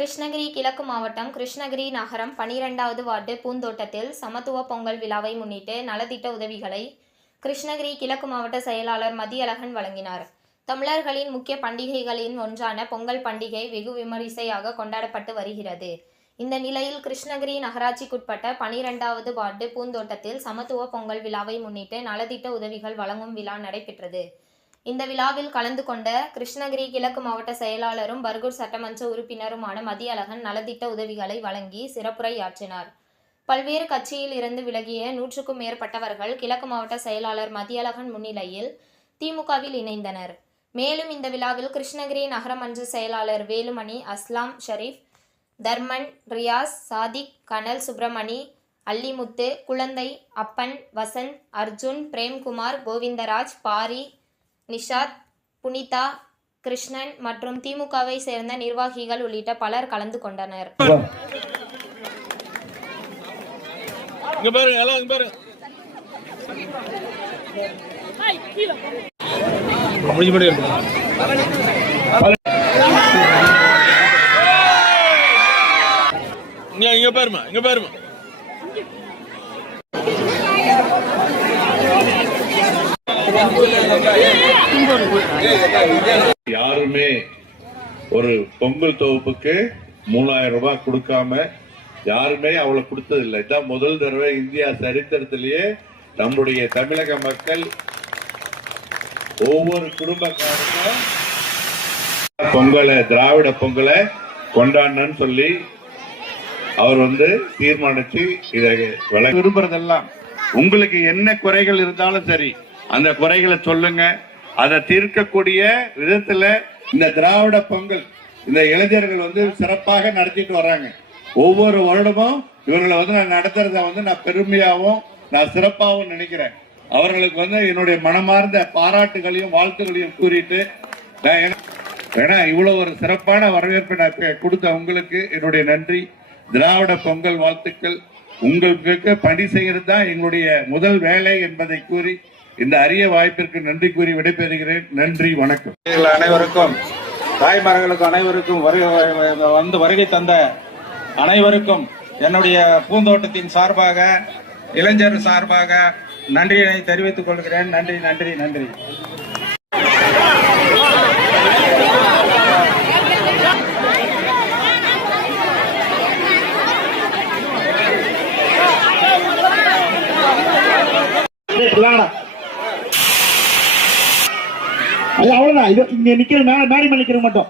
கிருஷ்ணகிரி கிழக்கு மாவட்டம் கிருஷ்ணகிரி நகரம் பனிரெண்டாவது வார்டு பூந்தோட்டத்தில் சமத்துவ பொங்கல் விழாவை முன்னிட்டு நலத்திட்ட உதவிகளை கிருஷ்ணகிரி கிழக்கு மாவட்ட செயலாளர் மதியழகன் வழங்கினார். தமிழர்களின் முக்கிய பண்டிகைகளின் ஒன்றான பொங்கல் பண்டிகை வெகு விமரிசையாக கொண்டாடப்பட்டு வருகிறது. இந்த நிலையில் கிருஷ்ணகிரி நகராட்சிக்குட்பட்ட பனிரெண்டாவது வார்டு பூந்தோட்டத்தில் சமத்துவ பொங்கல் விழாவை முன்னிட்டு நலத்திட்ட உதவிகள் வழங்கும் விழா நடைபெற்றது. இந்த விழாவில் கலந்து கொண்ட கிருஷ்ணகிரி கிழக்கு மாவட்ட செயலாளரும் பர்கூர் சட்டமன்ற உறுப்பினருமான மதியழகன் நலத்திட்ட உதவிகளை வழங்கி சிறப்புரையாற்றினார் பல்வேறு கட்சியில் இருந்து விலகிய நூற்றுக்கும் மேற்பட்டவர்கள் கிழக்கு மாவட்ட செயலாளர் மதியழகன் முன்னிலையில் திமுகவில் இணைந்தனர். மேலும் இந்த விழாவில் கிருஷ்ணகிரி நகரமன்ற செயலாளர் வேலுமணி அஸ்லாம் ஷரீப் தர்மன் ரியாஸ் சாதிக் கனல் சுப்பிரமணி அல்லிமுத்து குழந்தை அப்பன் வசந்த் அர்ஜுன் பிரேம்குமார் கோவிந்தராஜ் பாரி நிஷாத் புனிதா கிருஷ்ணன் மற்றும் திமுகவை சேர்ந்த நிர்வாகிகள் உள்ளிட்ட பலர் கலந்து கொண்டனர். இங்க பாருங்க இங்க பாருமா யாருமே ஒரு பொங்கல் தொகுப்புக்கு மூணாயிரம் ரூபாய் கொடுக்காம யாருமே அவளை கொடுத்ததில்லை. இதான் முதல் தடவை இந்தியா சரித்திரத்திலேயே நம்முடைய தமிழக மக்கள் ஒவ்வொரு குடும்பக்காரங்களும் பொங்கலை திராவிட பொங்கலை கொண்டாடணும்னு சொல்லி அவர் வந்து தீர்மானிச்சு இதை விரும்புறதெல்லாம். உங்களுக்கு என்ன குறைகள் இருந்தாலும் சரி அந்த குறைகளை சொல்லுங்க. அதை தீர்க்கக்கூடிய விதத்துல இந்த திராவிட பொங்கல் இந்த இளைஞர்கள் வந்து சிறப்பாக நடத்திட்டு வர்றாங்க ஒவ்வொரு வருடமும் இவர்களை வந்து நான் நடத்துறத வந்து நான் பெருமையாகவும் நான் சிறப்பாகவும் நினைக்கிறேன். அவர்களுக்கு வந்து என்னுடைய மனமார்ந்த பாராட்டுகளையும் வாழ்த்துகளையும் கூறிட்டு நான் ஏன்னா இவ்வளவு ஒரு சிறப்பான வரவேற்பை நான் கொடுத்த உங்களுக்கு என்னுடைய நன்றி. திராவிட பொங்கல் வாழ்த்துக்கள். உங்களுக்கு பணி செய்கிறது தான் எங்களுடைய முதல் வேலை என்பதை கூறி இந்த அரிய வாய்ப்பிற்கு நன்றி கூறி விடைபெறுகிறேன். நன்றி வணக்கம். அனைவருக்கும் தாய்மார்களுக்கு அனைவருக்கும் வருகை வந்து வருகை தந்த அனைவருக்கும் என்னுடைய பூந்தோட்டத்தின் சார்பாக இளைஞர் சார்பாக நன்றியினை தெரிவித்துக் கொள்கிறேன். நன்றி நன்றி நன்றி. அது அவ்வளவுதான். இது இங்க நிக்கிற மேல மேரி மேல நிக்கிற மட்டும்.